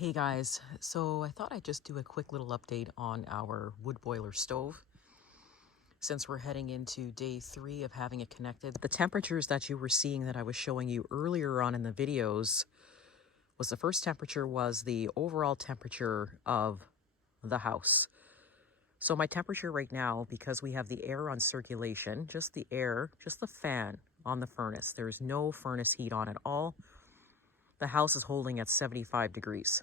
Hey guys, so I thought I'd just do a quick little update on our wood boiler stove since we're heading into day 3 of having it connected. The temperatures that you were seeing that I was showing you earlier on in the videos was the first temperature was the overall temperature of the house. So my temperature right now, because we have the air on circulation, just the air, just the fan on the furnace, there's no furnace heat on at all. The house is holding at 75 degrees.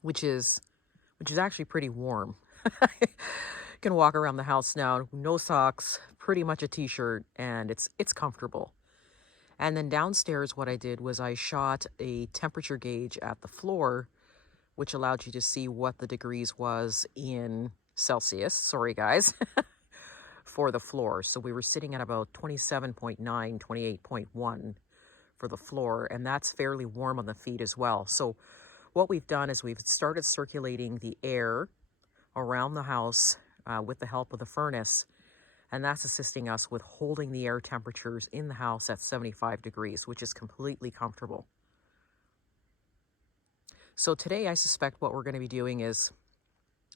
Which is actually pretty warm. You can walk around the house now, no socks, pretty much a t-shirt, and it's comfortable. And then downstairs, what I did was I shot a temperature gauge at the floor, which allowed you to see what the degrees was in Celsius, sorry guys, for the floor. So we were sitting at about 27.9, 28.1 for the floor, and that's fairly warm on the feet as well. So what we've done is we've started circulating the air around the house with the help of the furnace, and that's assisting us with holding the air temperatures in the house at 75 degrees, which is completely comfortable. So today I suspect what we're going to be doing is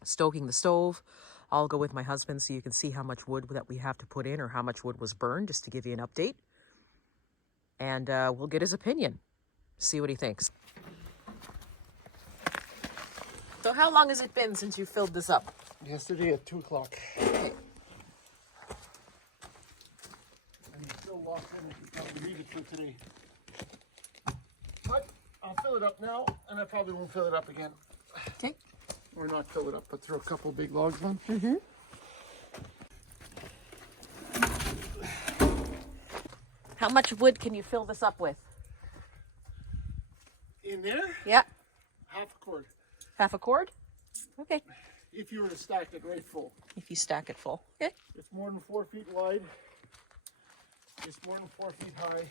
stoking the stove. I'll go with my husband so you can see how much wood that we have to put in or how much wood was burned, just to give you an update. And we'll get his opinion, see what he thinks. So how long has it been since you filled this up? Yesterday at 2 o'clock. Okay. And it's still lost in it. You probably need it for today. But I'll fill it up now, and I probably won't fill it up again. Okay. Or not fill it up, but throw a couple big logs on. Mm-hmm. How much wood can you fill this up with? In there, Yeah. half a cord. Half a cord? Okay. If you were to stack it right full. If you stack it full. Okay. It's more than 4 feet wide. It's more than 4 feet high.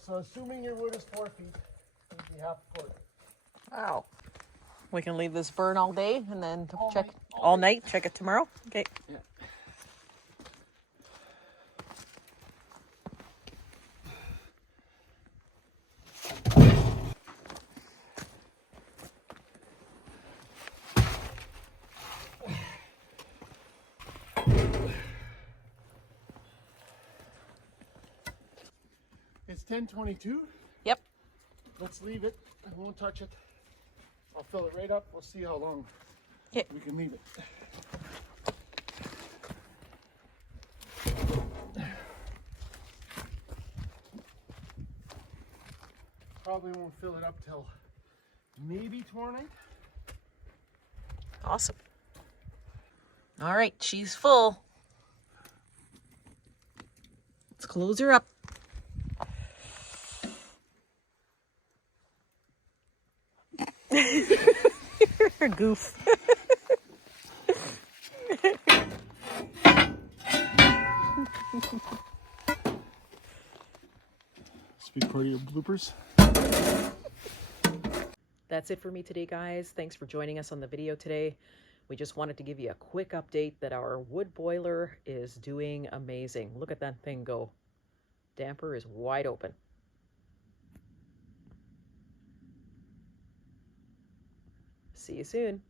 So assuming your wood is 4 feet, it'd be half a cord. Wow. We can leave this burn all day and then All check night. all night. Check it tomorrow. Okay. Yeah. It's 10:22. Yep. Let's leave it. I won't touch it. I'll fill it right up. We'll see how long Okay. we can leave it. Probably won't fill it up till maybe tomorrow night. Awesome. All right, she's full. Let's close her up. You're a goof. Speak for your bloopers. That's it for me today, guys. Thanks for joining us on the video today. We just wanted to give you a quick update that our wood boiler is doing amazing. Look at that thing go. Damper is wide open. See you soon.